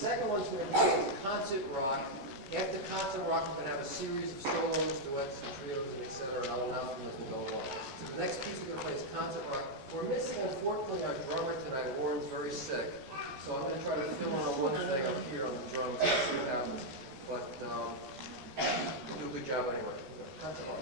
second one's going to be concert rock. After concert rock, we're going to have a series of solos, duets, and trios, and et cetera, and I'll announce them as we go along. So the next piece we're going to play is concert rock. We're missing, unfortunately, our drummer tonight. Warren's very sick. So I'm going to try to fill in on one thing up here on the drums and see what happens. But we'll do a good job anyway. Concert rock.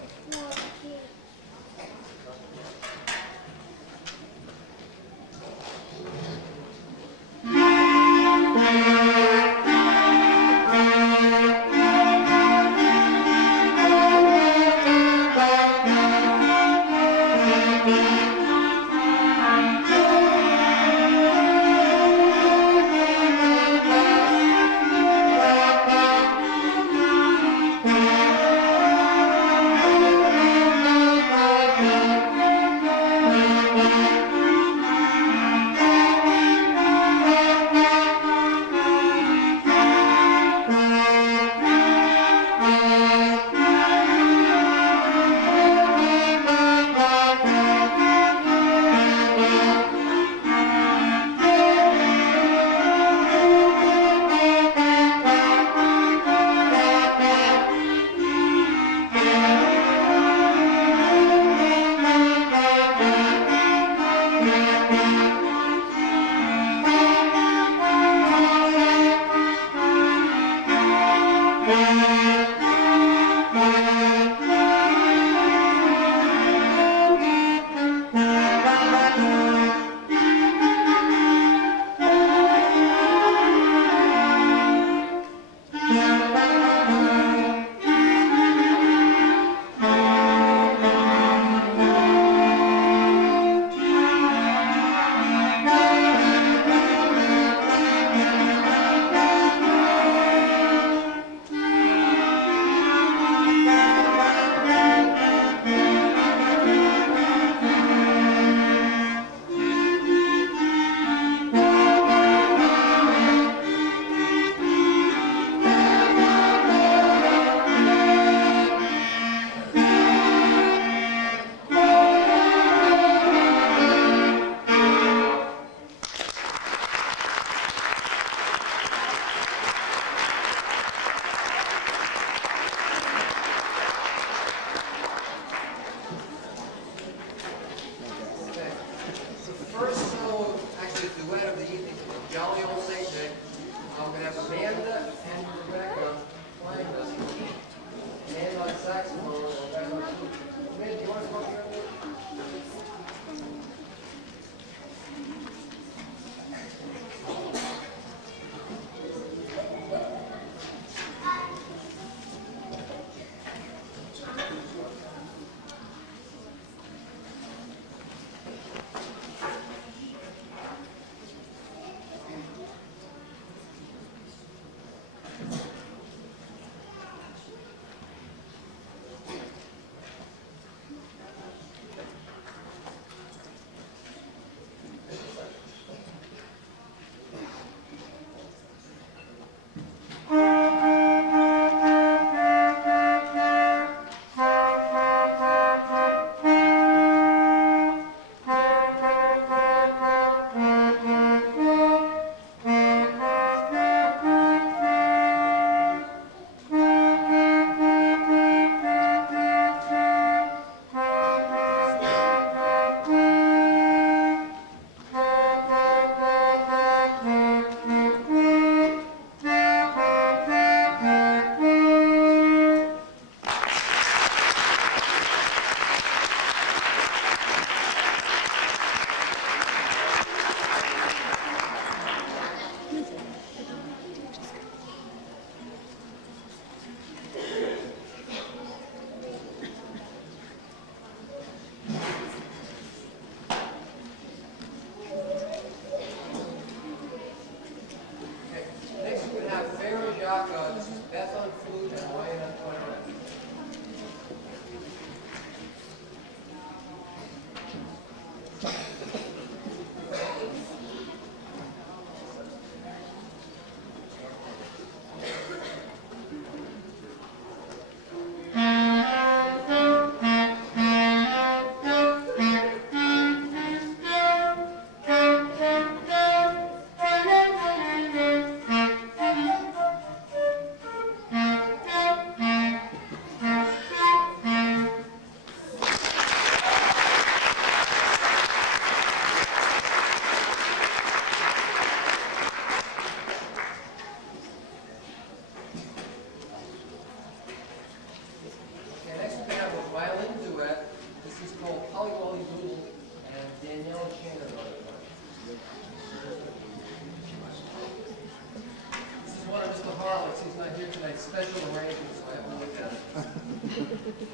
Okay,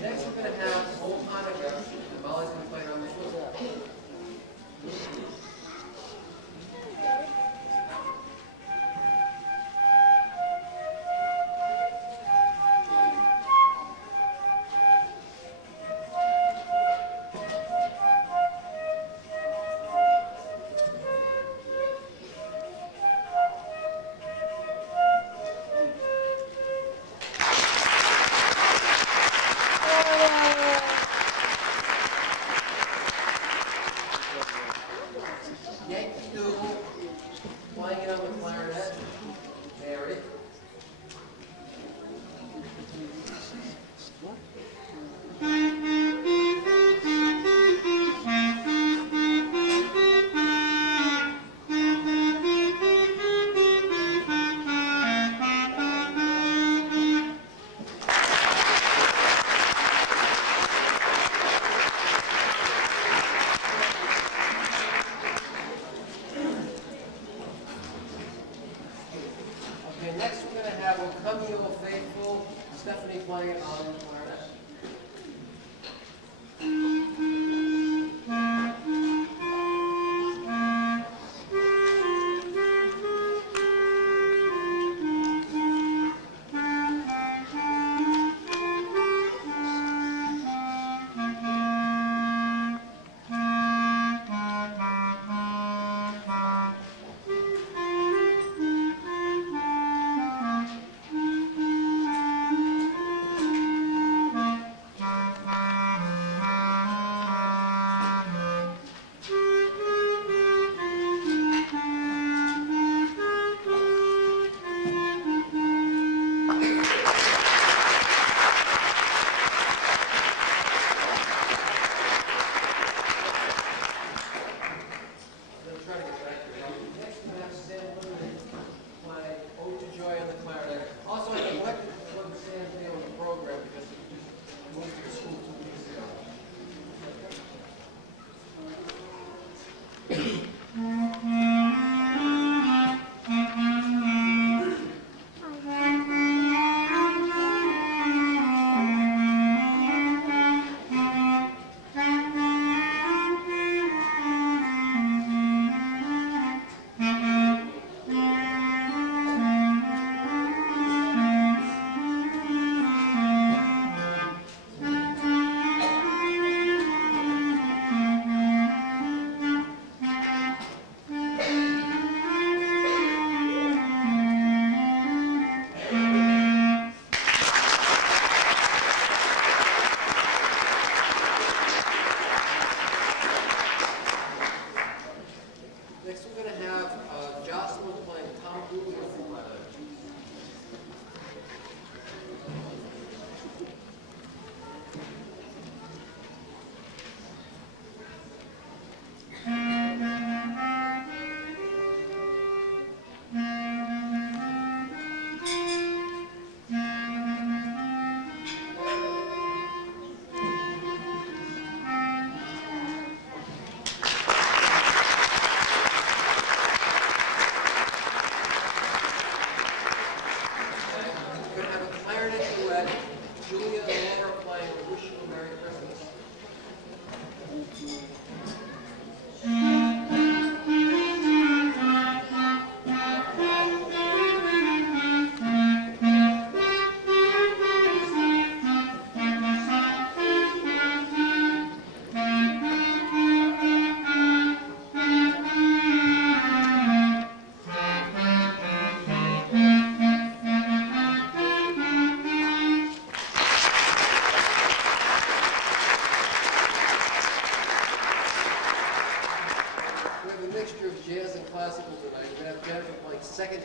next we're going to have Old Hanukkah. Molly's going to play it on the whistle. Yankee Doodle, playing it on the clarinet, Mary. Okay, next we're going to have O Come Ye O Faithful, Stephanie playing it on the clarinet.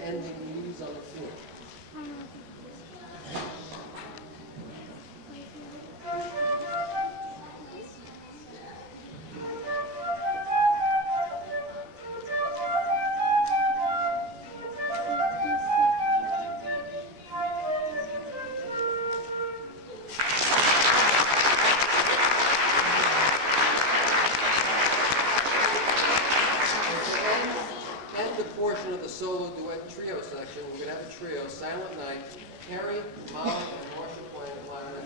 ending leaves on the floor. Portion of the solo duet trio section, we're going to have a trio, Silent Night, Carrie, Molly, and Marcia playing the clarinet.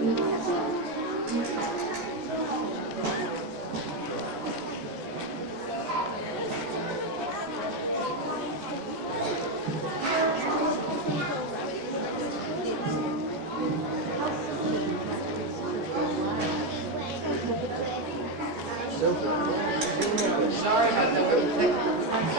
Sorry about that.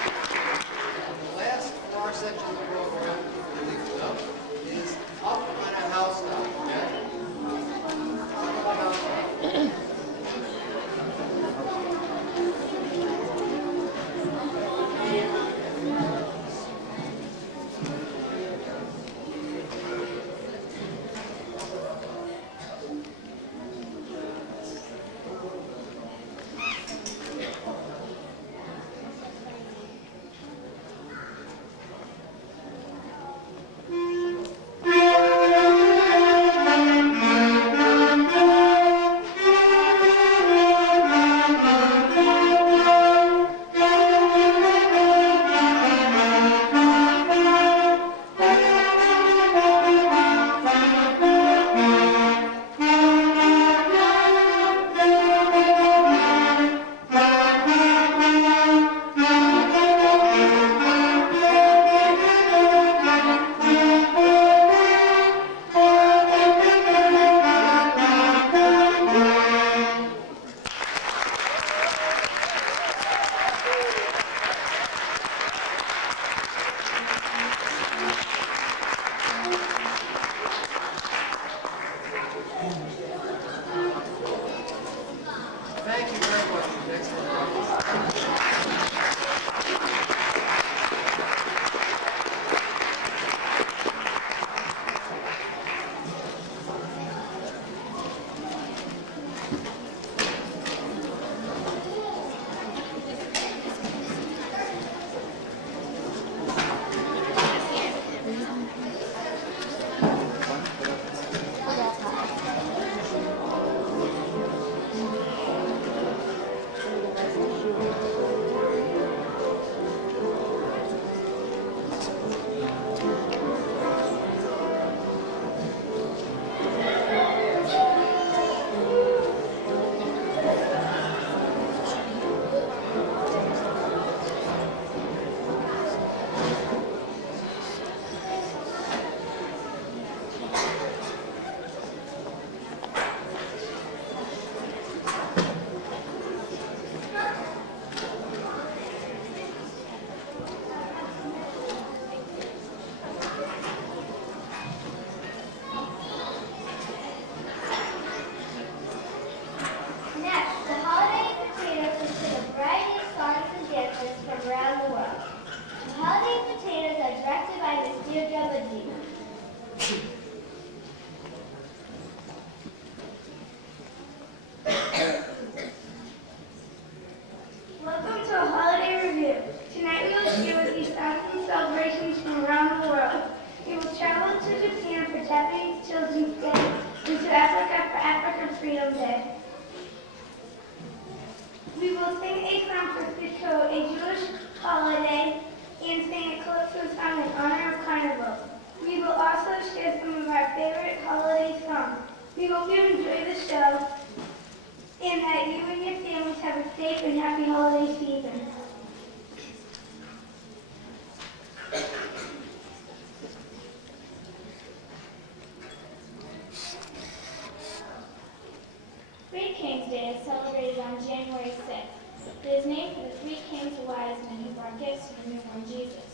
The last far section of the program before we leave it up is up on a housetop, okay? Up on a housetop. Thank you very much. Excellent. Next, the holiday potato consists of a variety of songs and dances from around the world. The holiday potatoes are directed by Miss Deirdre Ledee. Welcome to a holiday review. Tonight we will share with you songs and celebrations from around the world. We will travel to Japan for Japanese Children's Day and to Africa for African Freedom Day. We will sing a song for Sitko, a Jewish holiday, and sing a calypso song in honor of Carnival. We will also share some of our favorite holiday songs. We hope you enjoy the show and that you and your families have a safe and happy holiday season. Three Kings Day is celebrated on January 6th. It is named for the three kings and wise men who brought gifts to the newborn Jesus.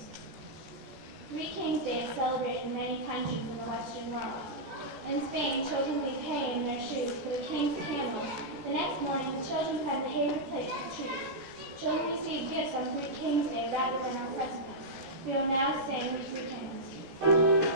Three Kings Day is celebrated in many countries in the Western world. In Spain, children leave hay in their shoes for the king's camels. The next morning, the children find the hay replaced with trees. Children receive gifts on Three Kings Day rather than on Christmas. We will now sing the Three Kings.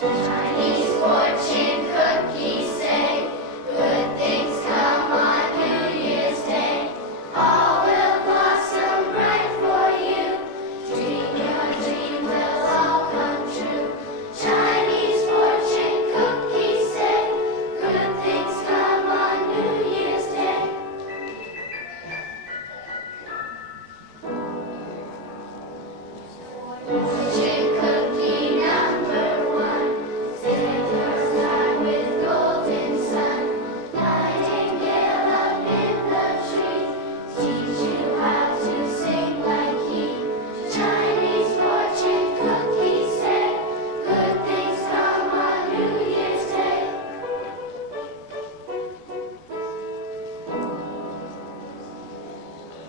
Chinese fortune cookies say, good things come on New Year's Day. All will blossom bright for you. Dream your dream will all come true. Chinese fortune cookies say, good things come on New Year's Day. Fortune cookie number one, fill your sky with golden sun. Nightingale up in the tree, teach you how to sing like he. Chinese fortune cookies say, good things come on New Year's Day.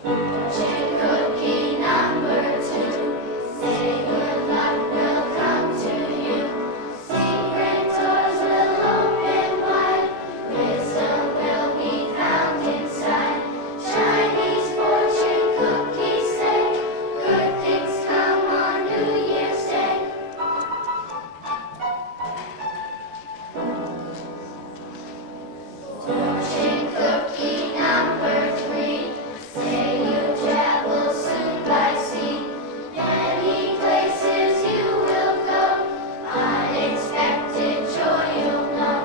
Fortune cookie number two, say good luck will come to you. Secret doors will open wide, wisdom will be found inside. Chinese fortune cookies say, good things come on New Year's Day. Fortune cookie number three, say you travel soon by sea. Many places you will go, unexpected joy you'll know.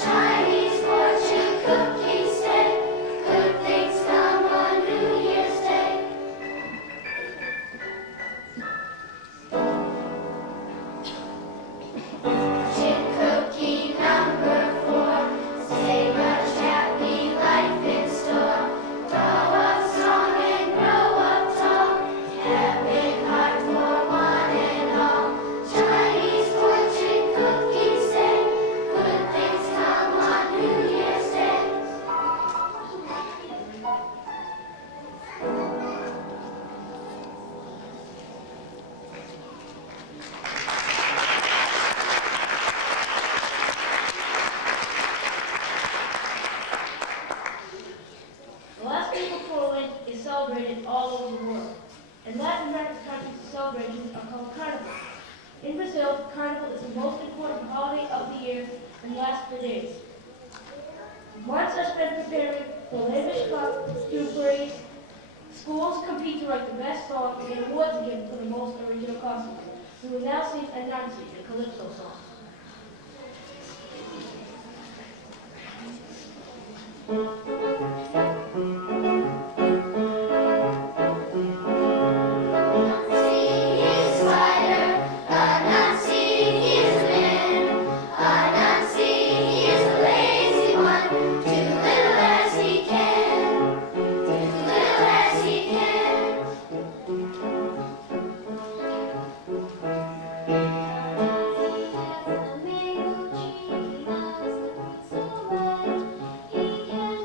Chinese fortune cookies say, good things come on New Year's Day. Fortune cookie number four, say much happy life in store. Grow up strong and grow up tall, have big heart for one and all. Chinese fortune cookies say, good things come on New Year's Day. The last week before Lent is celebrated all over the world. In Latin American countries, the celebrations are called Carnival. In Brazil, Carnival is the most important holiday of the year and lasts for days. Months are spent preparing the lavish jubilees. Schools compete to write the best song and get awards given for the most original costume. We will now sing Anansi, the Calypso song. Anansi is spider, Anansi is man, Anansi is a lazy one, do little as he can, do little as he can. Anansi has a mango tree, he loves the fruit so much, he can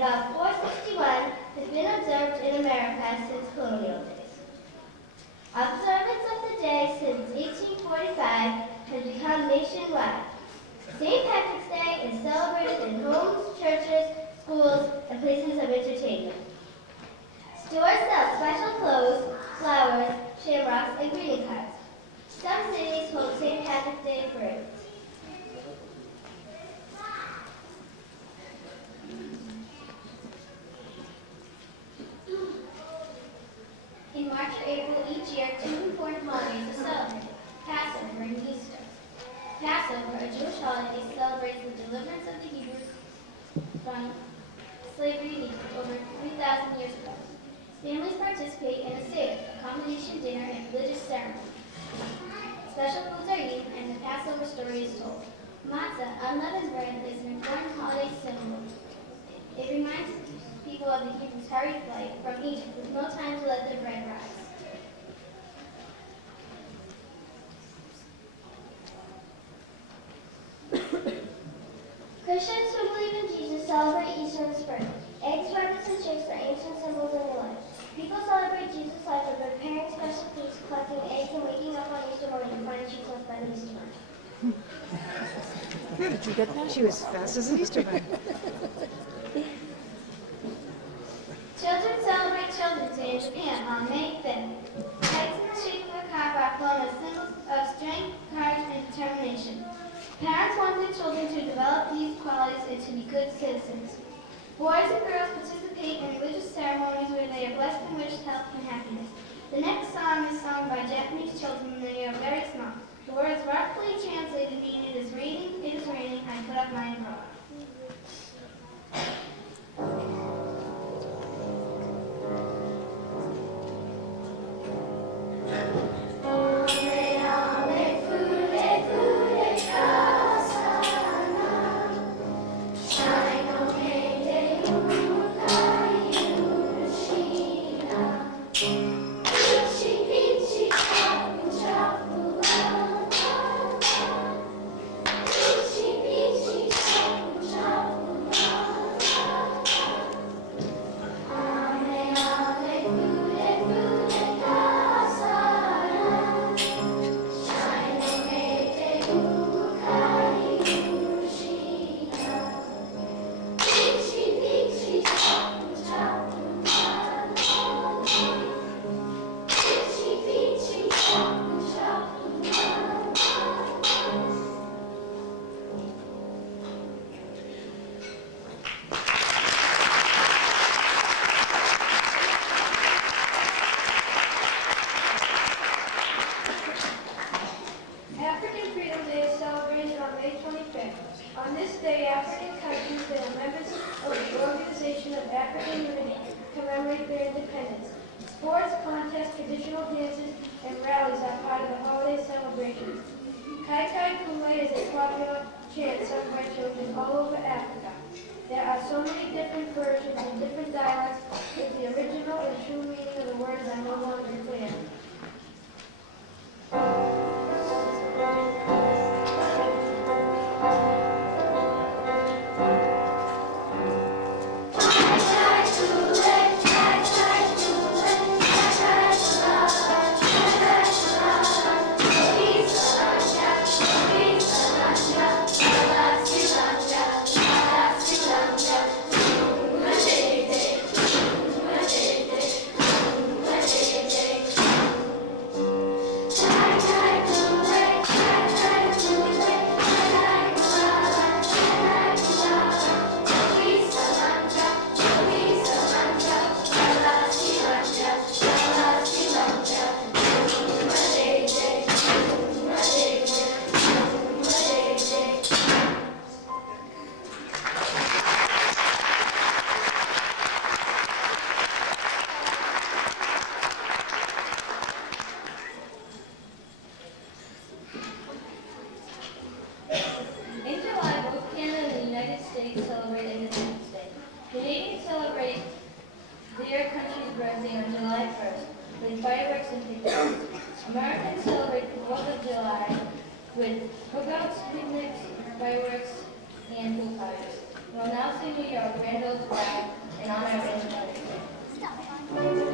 about 461 has been observed in America since colonial days. Observance of the day since 1845 has become nationwide. St. Patrick's Day is celebrated in homes, churches, schools, and places of entertainment. Stores sell special clothes, flowers, shamrocks, and greeting cards. Some cities hold St. Patrick's Day parades. In March or April each year, two important holidays are celebrated: Passover and Easter. Passover, a Jewish holiday, celebrates the deliverance of the Hebrews from slavery in Egypt over 3,000 years ago. Families participate in a seder, a combination dinner and religious ceremony. Special foods are eaten and the Passover story is told. Matzah, unleavened bread, is an important holiday symbol. It reminds people of the Hebrews' hurried flight from Egypt with no time to let their bread rise. Christians who believe in Jesus celebrate Easter in spring. Eggs, rabbits, and chicks are ancient symbols in their life. People celebrate Jesus' life by preparing special foods, collecting eggs, and waking up on Easter morning to find sheep left by the Easter bunny. Where did you get that? She was fast as an Easter bunny. Children celebrate Children's Day in Japan on May 5th. Kites in the shape of a cock are flown as symbols of strength, courage, and determination. Parents want their children to develop these qualities and to be good citizens. Boys and girls participate in religious ceremonies where they are blessed and wished health and happiness. The next song is sung by Japanese children when they are very small. The words roughly translated mean it is raining, I put up my umbrella. On this day, African countries that are members of the Organization of African Unity commemorate their independence. Sports, contests, traditional dances, and rallies are part of the holiday celebrations. Kai Kai Kule is a popular chant sung by children all over Africa. There are so many different versions and different dialects that the original and true meaning of the words are no longer clear. Their country's birthday on July 1st with fireworks and pictures. Americans celebrate the 4th of July with cookouts, picnics, fireworks, and pool parties. We will now sing you your grand old flag in honor of Independence Day.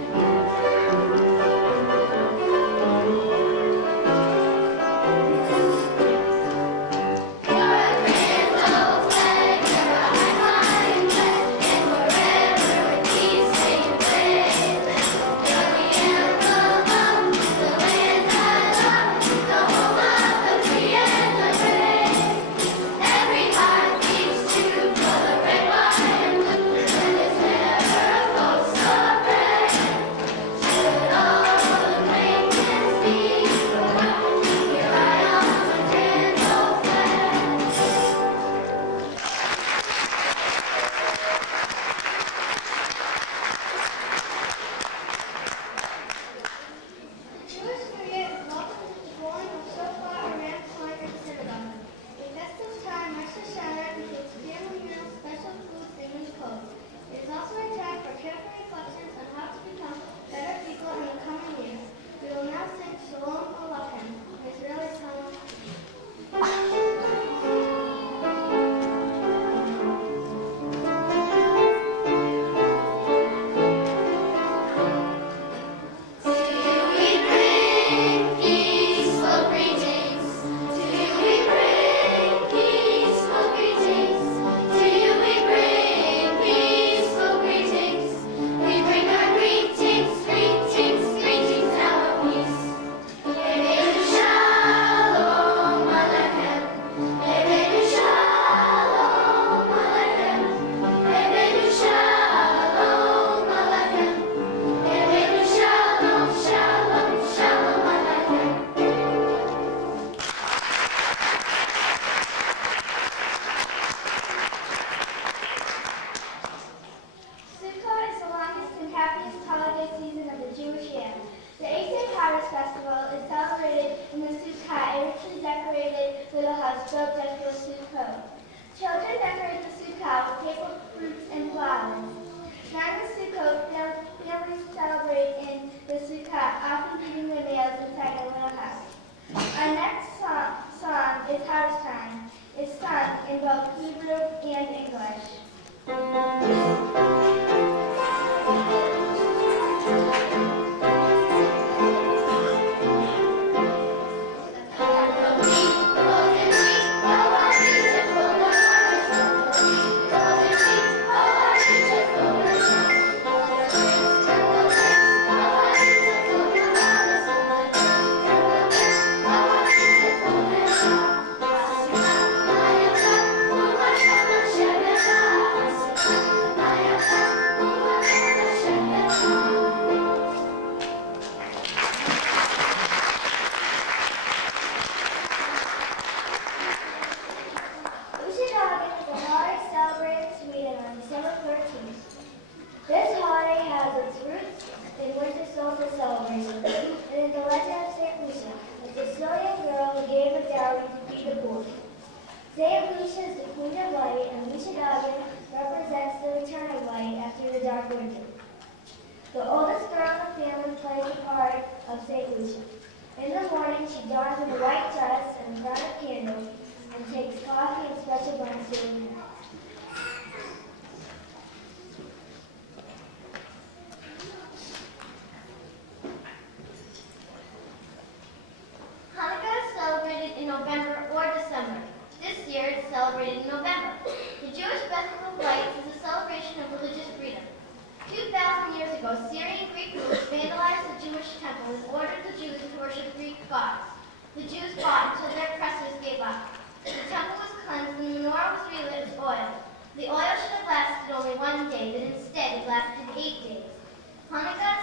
Hanukkah,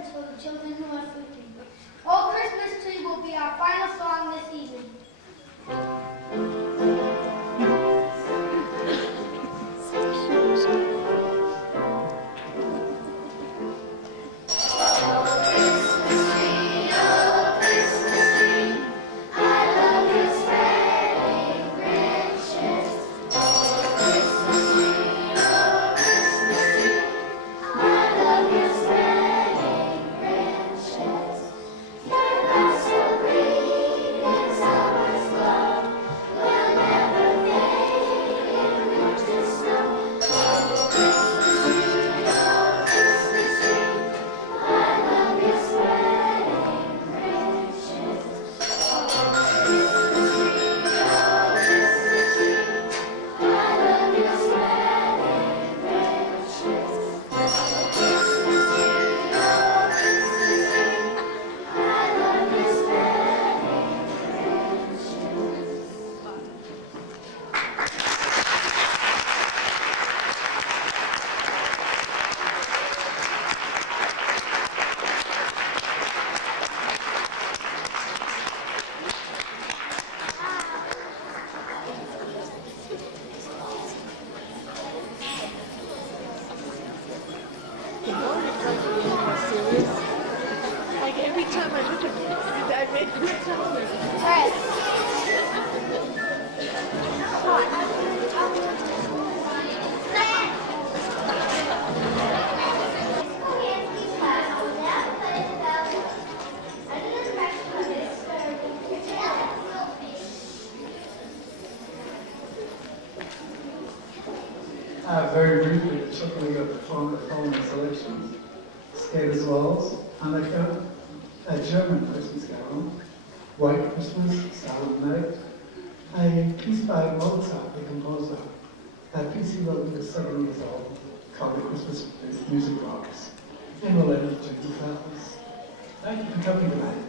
presents for the children who are sleeping. Oh, Christmas Tree will be our final song this evening. Like every time I look at you, I make this sound. Very briefly, the chuckling of the following selections: Skater's Waltz, Hanukkah, a German Christmas carol, White Christmas, Salem, a piece by Mozart, the composer. That piece he wrote when he was 7 years old, called the Christmas Music Rocks, and we'll end with Jingle Bells. Thank you for coming tonight.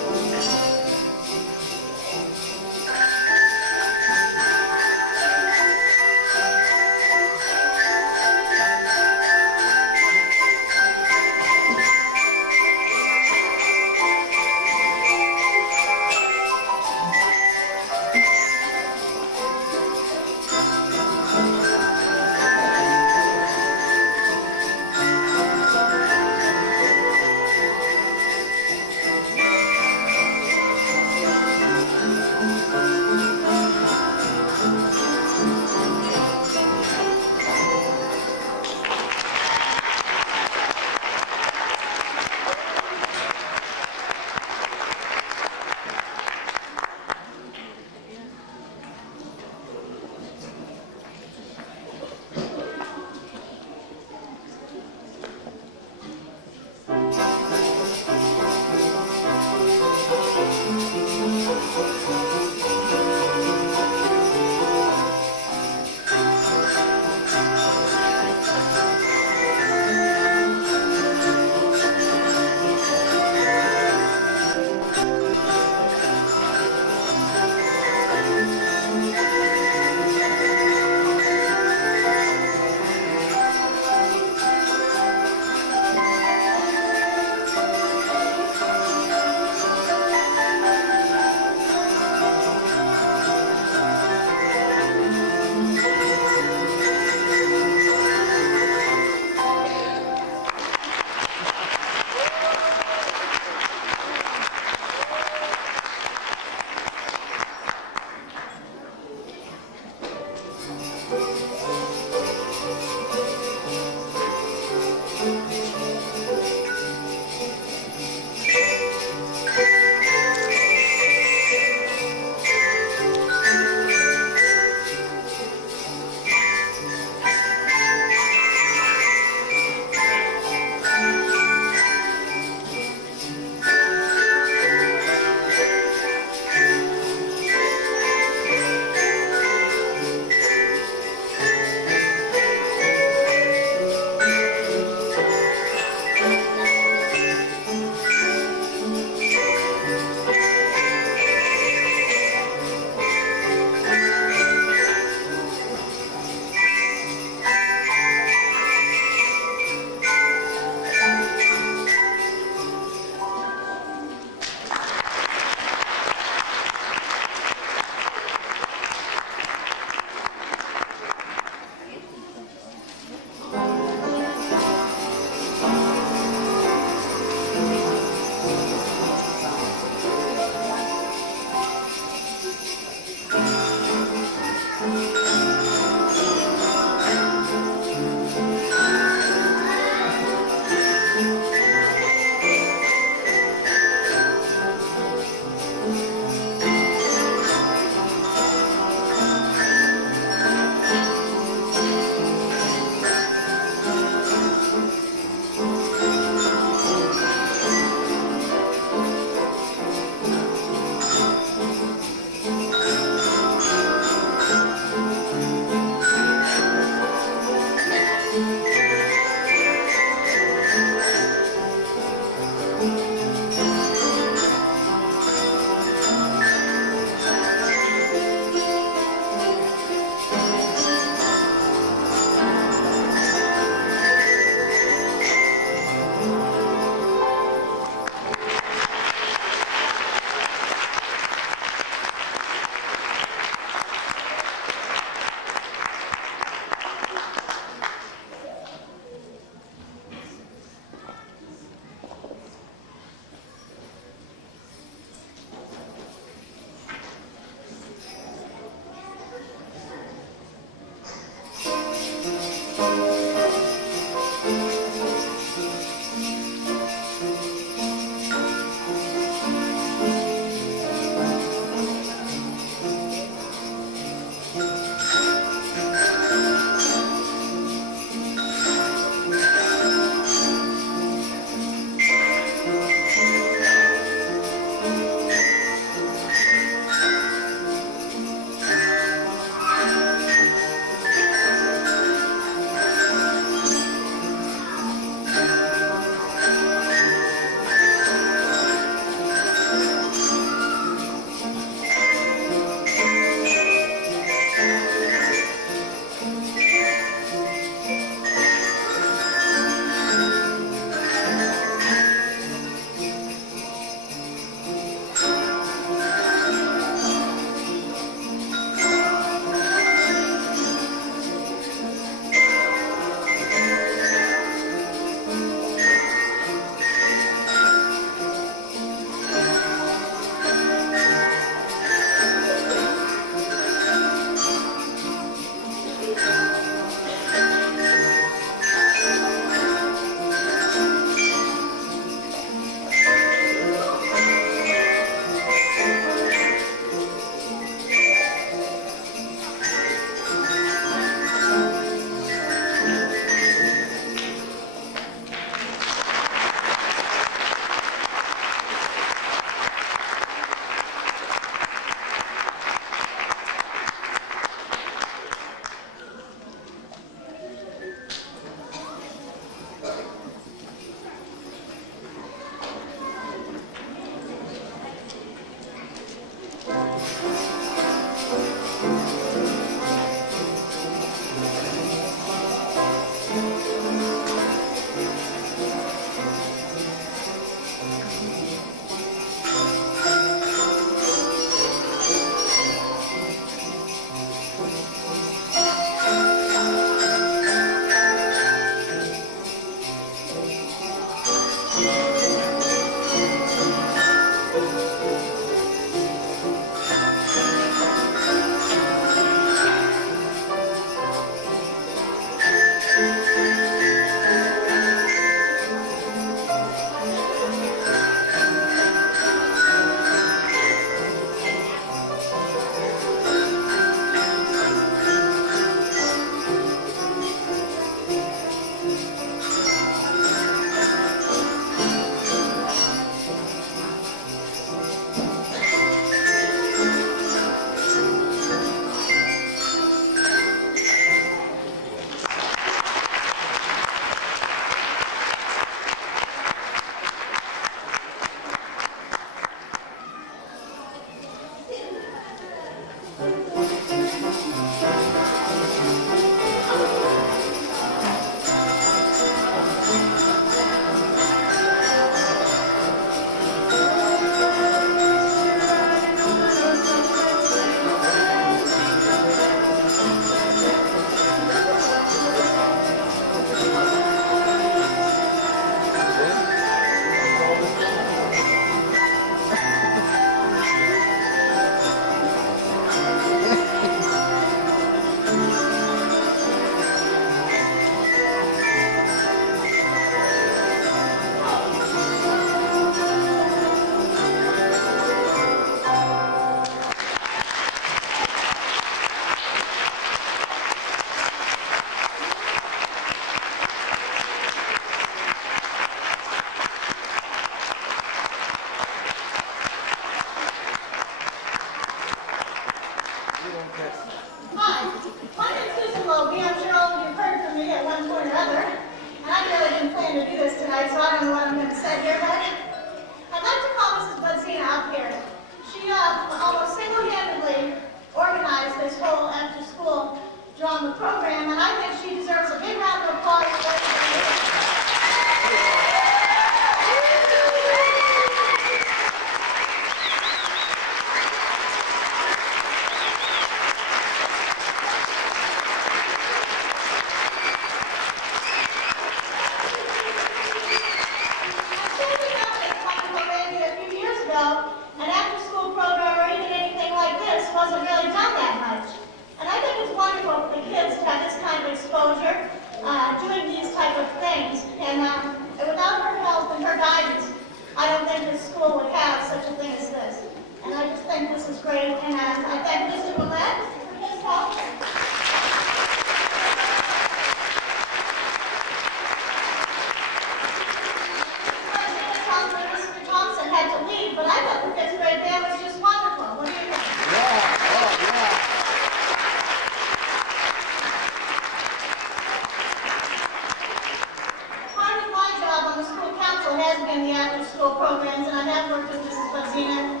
worked with Mrs. Budzina.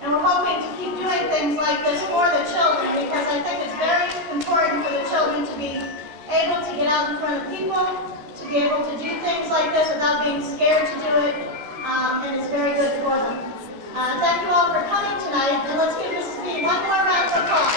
And we're hoping to keep doing things like this for the children because I think it's very important for the children to be able to get out in front of people, to be able to do things like this without being scared to do it, and it's very good for them. Thank you all for coming tonight, and let's give Mrs. B one more round of applause.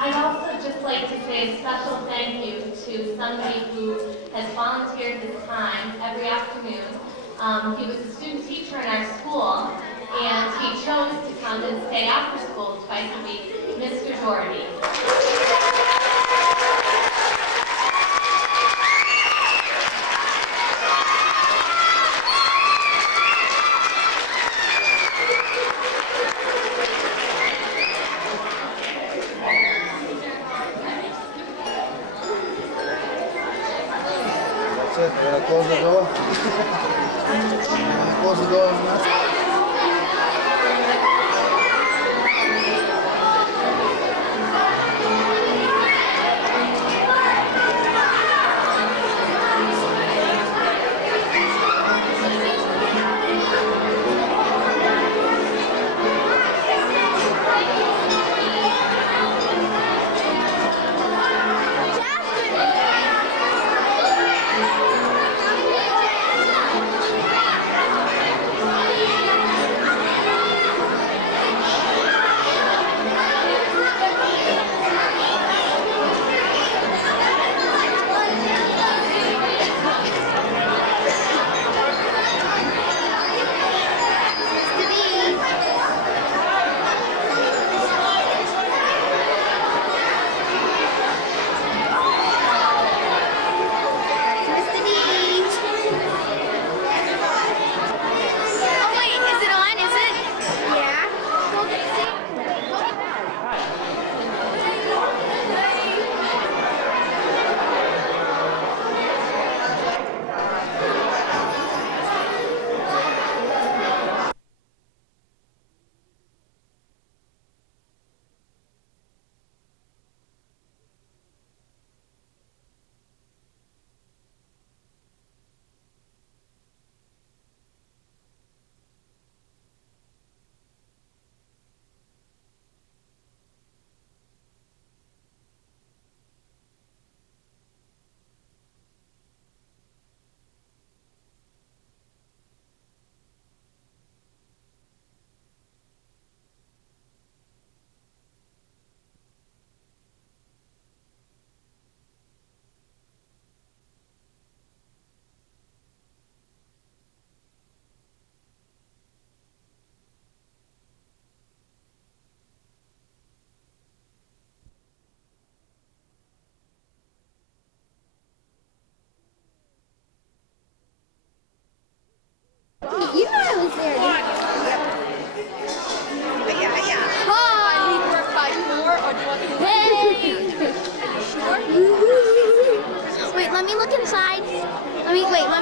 I'd also just like to say a special thank you to somebody who has volunteered his time every afternoon. He was a student teacher in our school, and he chose to come and stay after school twice a week, Mr. Doherty. We're gonna close the door. Close the door on that. You know I was there. Yeah. Hi. Need more 5 more, or do you want me to? Hey. Wait, let me look inside. Let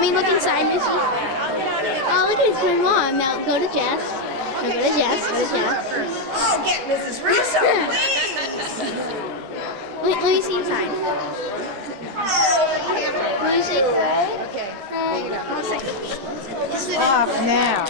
me look inside, Missy. Oh, look, it's my mom. Now go to Jess. Now go to Jess. Go to Jess. Oh, get Mrs. Russo, please. Wait, let me see inside. Let me see. Okay. One second. Off now.